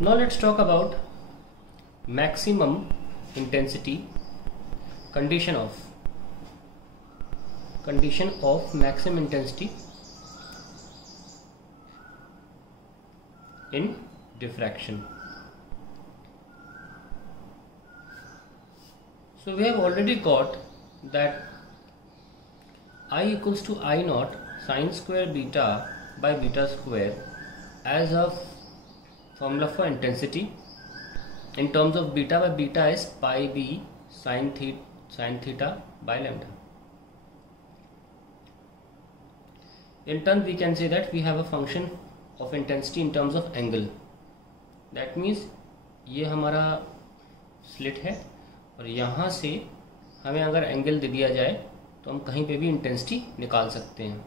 Now let's talk about maximum intensity condition of maximum intensity in diffraction. So we have already got that I equals to I naught sine square beta by beta square as a formula for intensity. In terms of beta by beta is pi b sine theta by lambda. In turn we can say that we have a function of intensity in terms of angle. That means ये हमारा slit है और यहाँ से हमें अगर angle दे दिया जाए तो हम कहीं पे भी इंटेंसिटी निकाल सकते हैं.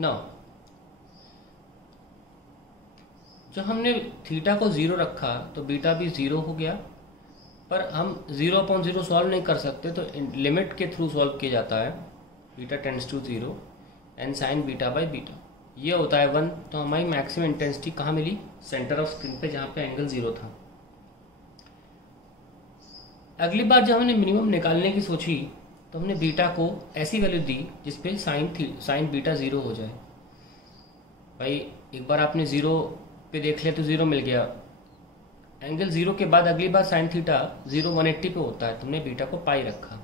नाउ जब हमने थीटा को ज़ीरो रखा तो बीटा भी ज़ीरो हो गया, पर हम 0/0 सॉल्व नहीं कर सकते तो लिमिट के थ्रू सॉल्व किया जाता है. Beta tends to 0 and sine beta by beta ये होता है 1. तो हमारी मैक्सिमम इंटेंसिटी कहाँ मिली? सेंटर ऑफ स्क्रीन पे जहाँ पे एंगल 0 था. अगली बार जब हमने मिनिमम निकालने की सोची तो हमने बीटा को ऐसी वैल्यू दी जिसपे साइन बीटा 0 हो जाए. भाई एक बार आपने 0 पे देख लिया तो 0 मिल गया. एंगल 0 के बाद अगली बार साइन थीटा 0 180 पे होता है, तुमने बीटा को पाई रखा.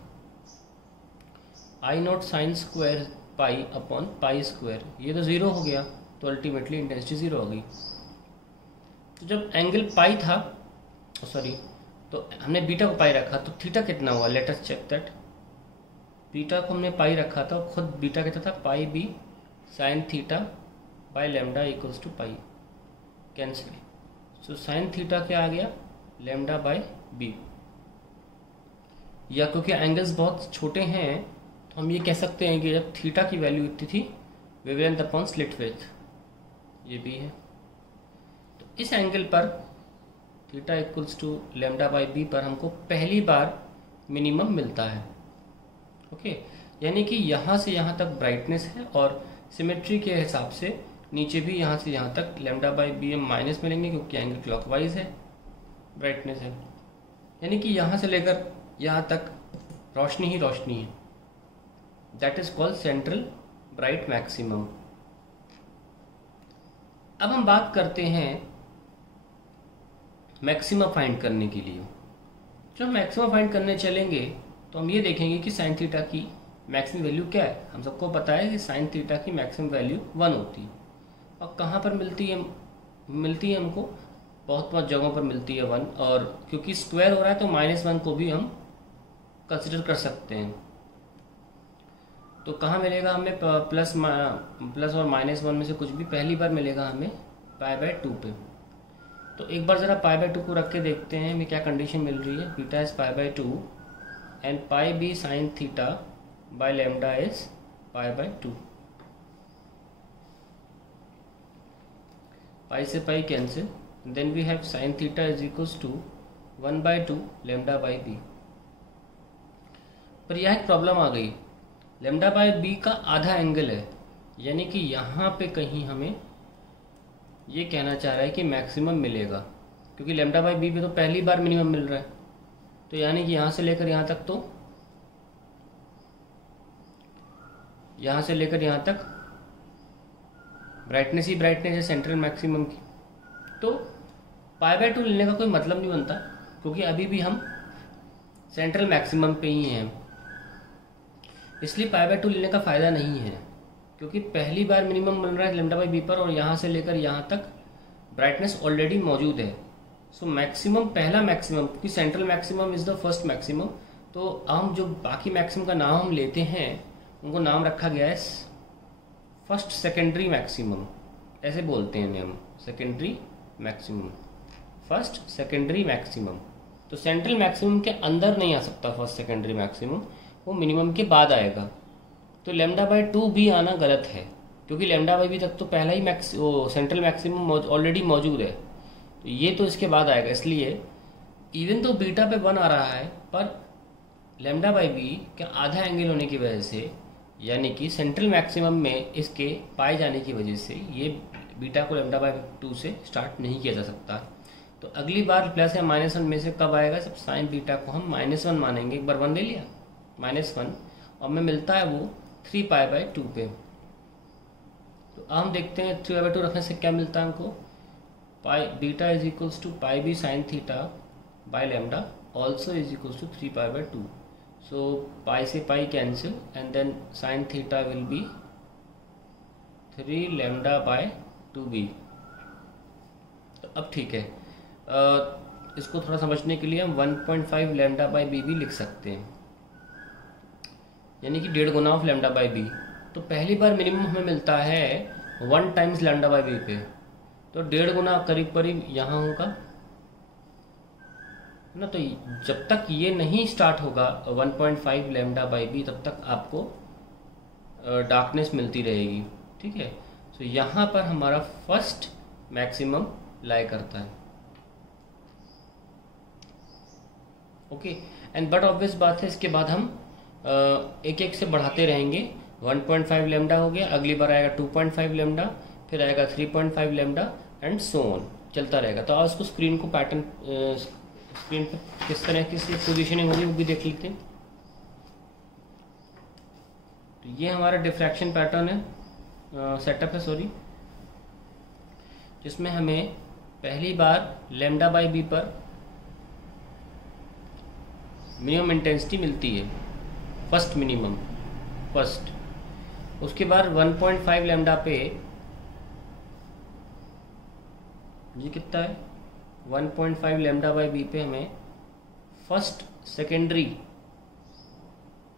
I naught sine square pi upon pi square, ये तो 0 हो गया तो अल्टीमेटली इंटेंसिटी 0 हो गई. तो जब एंगल पाई था तो हमने बीटा को पाई रखा तो थीटा कितना हुआ? Let us check that. Beta को हमने पाई रखा था और खुद बीटा कितना था? Pi B sine theta by lambda equals to pi. Cancel. So sine theta क्या आ गया? Lambda by B. या क्योंकि एंगल्स बहुत छोटे हैं तो हम ये कह सकते हैं कि जब थीटा की वैल्यू इतनी थी वेवलेंथ अपॉन स्लिट विड्थ ये भी है, तो इस एंगल पर theta equals to lambda by B पर हमको पहली बार मिनिमम मिलता है. ओके, यानी कि यहाँ से यहाँ तक ब्राइटनेस है और सिमेट्री के हिसाब से नीचे भी यहाँ से यहाँ तक लैम्डा बाई बी हम माइनस मिलेंगे क्योंकि एंगल क्लॉकवाइज है, ब्राइटनेस है. यानी कि यहाँ से लेकर यहाँ तक रोशनी ही रोशनी है. That is called central bright maximum. अब हम बात करते हैं मैक्सिमा फाइंड करने के लिए. जब मैक्सिमा फाइंड करने चलेंगे तो हम ये देखेंगे कि साइन थीटा की मैक्सिमम वैल्यू क्या है. हम सबको पता है कि साइन थीटा की मैक्सिमम वैल्यू 1 होती है. और कहाँ पर मिलती है हमको? बहुत जगहों पर मिलती है 1. और क्योंकि स्क्वायर हो रहा है तो -1 को भी हम कंसिडर कर सकते हैं. तो कहाँ मिलेगा हमें? प्लस और -1 में से कुछ भी पहली बार मिलेगा हमें π/2 पे. तो एक बार ज़रा π/2 को रख के देखते हैं हमें क्या कंडीशन मिल रही है. Beta is π/2 and pi B sine theta by lambda is π/2. Pi से pi cancel, then we have sine theta is equals to 1/2 lambda by B. पर यह एक प्रॉब्लम आ गई. लैम्डा बाई बी का आधा एंगल है, यानी कि यहाँ पे कहीं हमें ये कहना चाह रहा है कि मैक्सिमम मिलेगा क्योंकि लैम्डा बाई बी पे तो पहली बार मिनिमम मिल रहा है. तो यानी कि यहाँ से लेकर यहाँ तक, तो यहाँ से लेकर यहाँ तक ब्राइटनेस ही ब्राइटनेस है सेंट्रल मैक्सिमम की. तो π/2 लेने का कोई मतलब नहीं बनता क्योंकि अभी भी हम सेंट्रल मैक्सिमम पे ही हैं. इसलिए π/2 लेने का फ़ायदा नहीं है क्योंकि पहली बार मिनिमम मिल रहा है लैम्डा बाई बी पर और यहाँ से लेकर यहाँ तक ब्राइटनेस ऑलरेडी मौजूद है. सो मैक्सिमम पहला मैक्सिमम, क्योंकि central maximum is the first maximum, तो हम जो बाकी मैक्सिमम का नाम हम लेते हैं उनको नाम रखा गया है फर्स्ट सेकेंडरी मैक्सिमम. ऐसे बोलते हैं हम, secondary maximum, first secondary maximum. तो सेंट्रल मैक्सिमम के अंदर नहीं आ सकता फर्स्ट सेकेंडरी मैक्सिमम, वो मिनिमम के बाद आएगा. तो लैम्डा बाई 2 भी आना गलत है क्योंकि लैम्डा बाई बी तक तो पहला ही सेंट्रल मैक्सिमम ऑलरेडी मौजूद है. तो ये तो इसके बाद आएगा. इसलिए इवन तो बीटा पे 1 आ रहा है पर लैम्डा बाई बी का आधा एंगल होने की वजह से, यानी कि सेंट्रल मैक्सिमम में इसके पाए जाने की वजह से ये बीटा को λ/2 से स्टार्ट नहीं किया जा सकता। तो अगली बार प्लस या -1 में से कब आएगा, जब साइन बीटा को हम -1 मानेंगे। एक बार 1 ले लिया -1 और हमें मिलता है वो 3π/2 पे। तो अब हम देखते हैं 3π/2 रखने से क्या मिलता है हमको, beta is equals to πb sin theta by lambda also is equals to 3π/2। So pi से pi cancel and then sine theta will be 3λ/2b। तो अब ठीक है, इसको थोड़ा समझने के लिए हम 1.5 λ/b भी लिख सकते हैं, यानी कि 1.5 गुना ऑफ λ/b। तो पहली बार मिनिमम हमें मिलता है 1 टाइम्स λ/b पे, तो 1.5 गुना करीब करीब यहाँ होगा ना। तो जब तक ये नहीं स्टार्ट होगा 1.5 λ/b तब तक आपको डार्कनेस मिलती रहेगी, ठीक है। तो यहाँ पर हमारा फर्स्ट मैक्सिमम लाई करता है, ओके। एंड बट ऑब्वियस बात है, इसके बाद हम एक एक से बढ़ाते रहेंगे। 1.5 लैम्डा हो गया, अगली बार आएगा 2.5 लैम्डा, फिर आएगा 3.5 लैम्डा एंड सो ऑन, चलता रहेगा। तो आज उसको स्क्रीन को पैटर्न स्क्रीन पर किस तरह की पोजीशनिंग होगी वो भी देख लेते हैं। तो ये हमारा डिफ्रैक्शन पैटर्न है, सेटअप है सॉरी, जिसमें हमें पहली बार λ/b पर मिनिमम इंटेंसिटी मिलती है, फर्स्ट मिनिमम फर्स्ट। उसके बाद 1.5 लैम्डा पे ये कितना है, 1.5 λ/b पे हमें फर्स्ट सेकेंडरी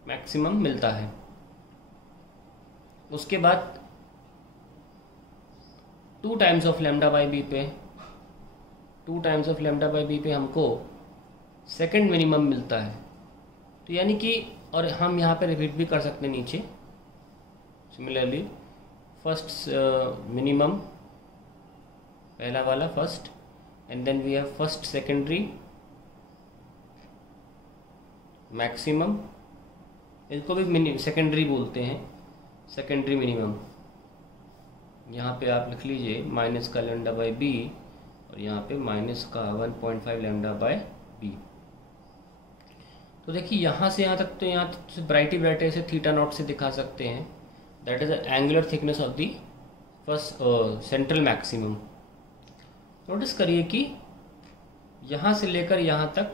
मैक्सिमम मिलता है। उसके बाद 2 टाइम्स ऑफ λ/b पे 2 टाइम्स ऑफ λ/b पे हमको सेकेंड मिनिमम मिलता है। तो यानी कि, और हम यहाँ पे रिपीट भी कर सकते हैं नीचे, सिमिलरली फर्स्ट मिनिमम पहला वाला first, and then we have first secondary maximum, इसको भी सेकेंडरी बोलते हैं, सेकेंडरी मिनिमम। यहाँ पे आप लिख लीजिए माइनस का λ/b और यहाँ पे माइनस का 1.5 λ/b। तो देखिए यहाँ से यहाँ तक, तो यहाँ तक ब्राइट से थीटा नॉट से दिखा सकते हैं, that is the angular thickness of the first central maximum. Notice करिए कि यहाँ से लेकर यहाँ तक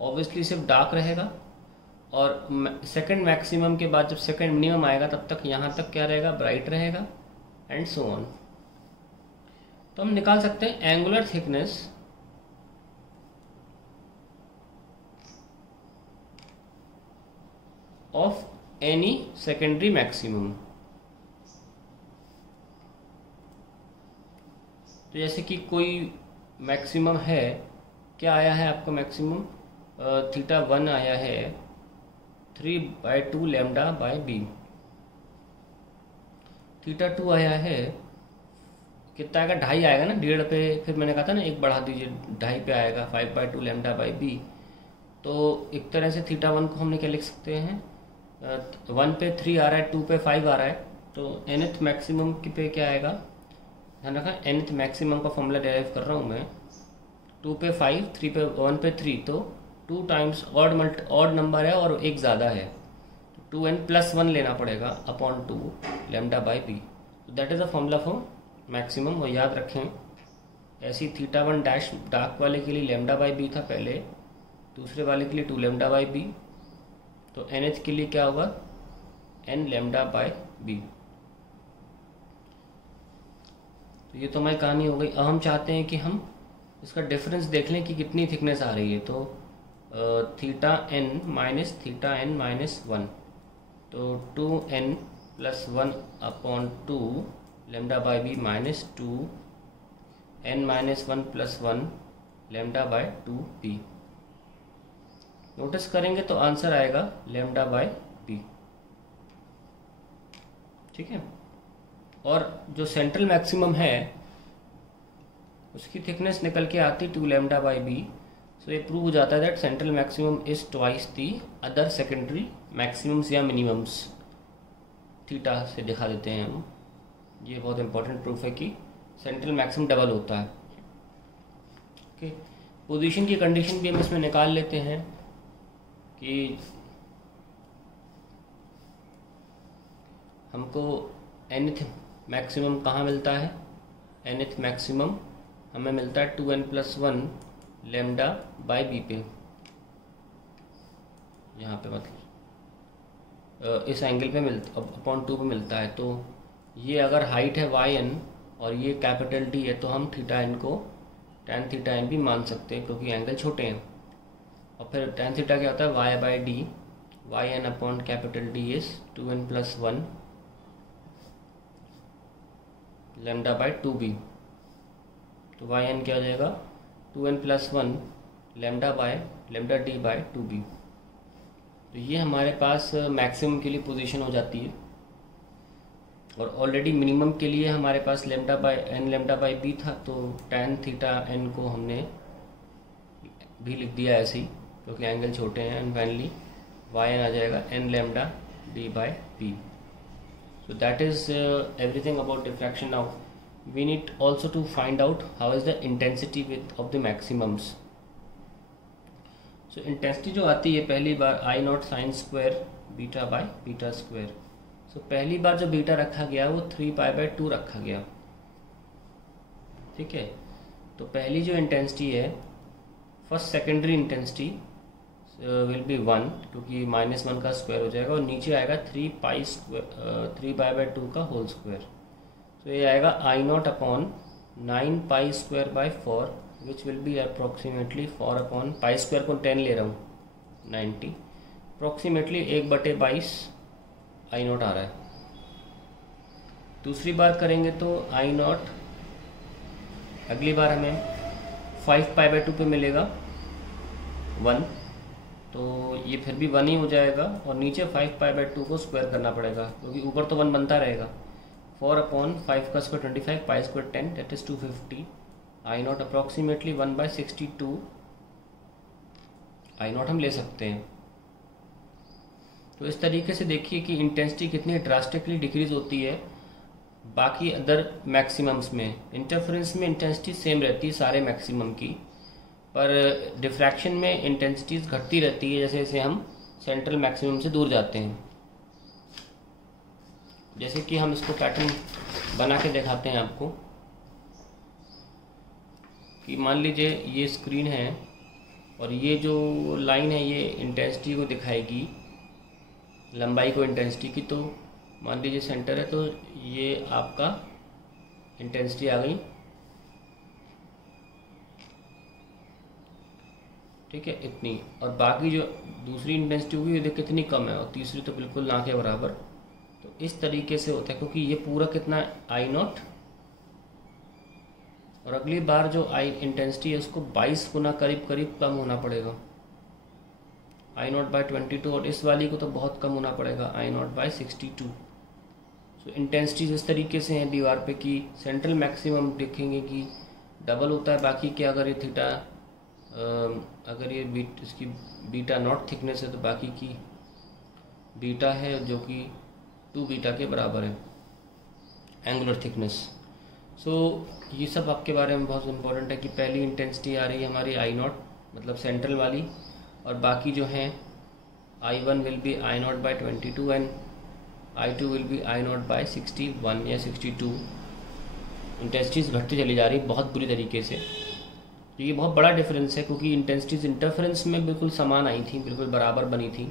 ऑब्वियसली सिर्फ डार्क रहेगा, और सेकंड मैक्सिमम के बाद जब सेकंड मिनिमम आएगा तब तक यहाँ तक क्या रहेगा, ब्राइट रहेगा एंड सो ऑन। तो हम निकाल सकते हैं angular thickness of any secondary maximum. तो जैसे कि कोई मैक्सिमम है, क्या आया है आपका मैक्सिमम, थीटा 1 आया है 3/2 λ/b। थीटा 2 आया है, कितना आएगा, 2.5 आएगा ना, 1.5 पे, फिर मैंने कहा था ना एक बढ़ा दीजिए, 2.5 पे आएगा 5/2 λ/b। तो एक तरह से थीटा 1 को हमने क्या लिख सकते हैं, 1 पे 3 आ रहा है, 2 पे 5 आ रहा है, तो nth मैक्सिमम पे क्या आएगा, ध्यान रखा nth मैक्सिमम का फॉर्मूला डेराइव कर रहा हूँ मैं, 2 पे 5, 3 पे 1 पे 3, तो 2 टाइम्स ऑड नंबर है और एक ज़्यादा है, तो 2n+1 लेना पड़ेगा upon 2 λ/b। That is the formula for maximum. और याद रखें, ऐसी थीटा 1 डैश डार्क वाले के लिए λ/b था पहले, दूसरे वाले के लिए 2 λ/b, तो nth के लिए क्या होगा, n λ/b। तो ये तो हमारी कहानी हो गई। अब हम चाहते हैं कि हम इसका डिफरेंस देख लें कि कितनी थिकनेस आ रही है। तो theta n minus theta n minus 1, तो 2n+1 upon 2 λ/b minus 2n minus 1+1 λ/2b। Notice करेंगे तो आंसर आएगा λ/b, ठीक है। और जो सेंट्रल मैक्सिमम है उसकी थिकनेस निकल के आती 2 λ/b। सो ये प्रूव हो जाता है that central maximum is twice the other secondary maximums या मिनिमम्स। थीटा से दिखा देते हैं हम, ये बहुत इंपॉर्टेंट प्रूफ है कि सेंट्रल मैक्सिमम डबल होता है। ओके, पोजीशन की कंडीशन भी हम इसमें निकाल लेते हैं कि हमको nth मैक्सिमम कहाँ मिलता है। nth मैक्सिमम हमें मिलता है 2n+1 लेमडा बाई बी पे, यहाँ पे मतलब इस एंगल पे मिलता अपॉन 2 पे मिलता है। तो ये अगर हाइट है yn और ये कैपिटल D है तो हम थीटा n को tan थीटा n भी मान सकते हैं क्योंकि एंगल छोटे हैं। और फिर tan थीटा क्या होता है y/d, yn upon capital D is 2n+1 lambda by 2b। तो yn क्या हो जाएगा 2n+1 lambda d by 2b। तो ये हमारे पास मैक्सिमम के लिए पोजीशन हो जाती है। और ऑलरेडी मिनिमम के लिए हमारे पास लेमडा बाई बी था, तो tan थीटा n को हमने भी लिख दिया ऐसे ही क्योंकि एंगल छोटे हैं। एंड फाइनली yn आ जाएगा n lambda d by b। So that is everything about diffraction. Now we need also to find out how is the intensity of the maximums. So intensity जो आती है पहली बार I0 sin square beta by beta square. So पहली बार जो beta रखा गया वो 3π/2 रखा गया, ठीक है। तो पहली जो इंटेंसिटी है first secondary intensity will be 1 क्योंकि -1 का स्क्वायर हो जाएगा और नीचे आएगा 3π/2 का होल स्क्वायर। तो ये आएगा I0 upon 9π²/4 which will be approximately 4 upon pi square को 10 ले रहा हूँ 90, अप्रोक्सीमेटली 1/22 I0 आ रहा है। दूसरी बार करेंगे तो I0 अगली बार हमें 5π/2 पे मिलेगा 1, तो ये फिर भी 1 ही हो जाएगा और नीचे 5π/2 को स्क्वायर करना पड़ेगा क्योंकि ऊपर तो 1 बनता रहेगा। 4 अपॉन 5 का square 25, pi square 10 that is 250। I0 approximately 1/62 I0 हम ले सकते हैं। तो इस तरीके से देखिए कि इंटेंसिटी कितनी ड्रास्टिकली डिक्रीज होती है बाकी अदर मैक्सिमम्स में। इंटरफेरेंस में इंटेंसिटी सेम रहती है सारे मैक्सिमम की, पर डिफ्रैक्शन में इंटेंसिटीज घटती रहती है जैसे जैसे हम सेंट्रल मैक्सिमम से दूर जाते हैं। जैसे कि हम इसको पैटर्न बना के दिखाते हैं आपको कि मान लीजिए ये स्क्रीन है और ये जो लाइन है ये इंटेंसिटी को दिखाएगी, लंबाई को इंटेंसिटी की। तो मान लीजिए सेंटर है तो ये आपका इंटेंसिटी आ गई, ठीक है, इतनी। और बाकी जो दूसरी इंटेंसिटी होगी ये कितनी कम है और तीसरी तो बिल्कुल ना के बराबर। तो इस तरीके से होता है क्योंकि ये पूरा कितना है I0 और अगली बार जो इंटेंसिटी है उसको 22 गुना करीब करीब कम होना पड़ेगा I0/22 और इस वाली को तो बहुत कम होना पड़ेगा I0/62। सो इंटेंसिटी इस तरीके से है दीवार पे कि सेंट्रल मैक्सिमम देखेंगे कि डबल होता है बाकी के। अगर ये थीटा अगर ये इसकी बीटा नॉट थिकनेस है तो बाकी की बीटा है जो कि 2 बीटा के बराबर है एंगुलर थिकनेस। सो ये सब आपके बारे में बहुत इम्पोर्टेंट है कि पहली इंटेंसिटी आ रही है हमारी I0 मतलब सेंट्रल वाली, और बाकी जो हैं I1 will be I0/22 and I2 will be I0/61 या 62। इंटेंसिटीज घटती चली जा रही बहुत बुरी तरीके से। तो ये बहुत बड़ा डिफरेंस है क्योंकि इंटेंसिटीज इंटरफेरेंस में बिल्कुल समान आई थी, बिल्कुल बराबर बनी थी,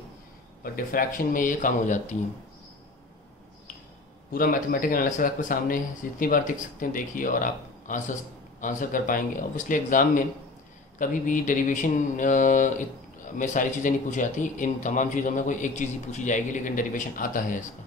पर डिफ्रैक्शन में ये कम हो जाती हैं। पूरा मैथमेटिकल एनालिसिस आपके सामने है, जितनी बार देख सकते हैं देखिए और आप आंसर कर पाएंगे। ऑब्वियसली एग्ज़ाम में कभी भी डेरिवेशन में सारी चीज़ें नहीं पूछी जाती, इन तमाम चीज़ों में कोई एक चीज़ ही पूछी जाएगी, लेकिन डेरिवेशन आता है इसका।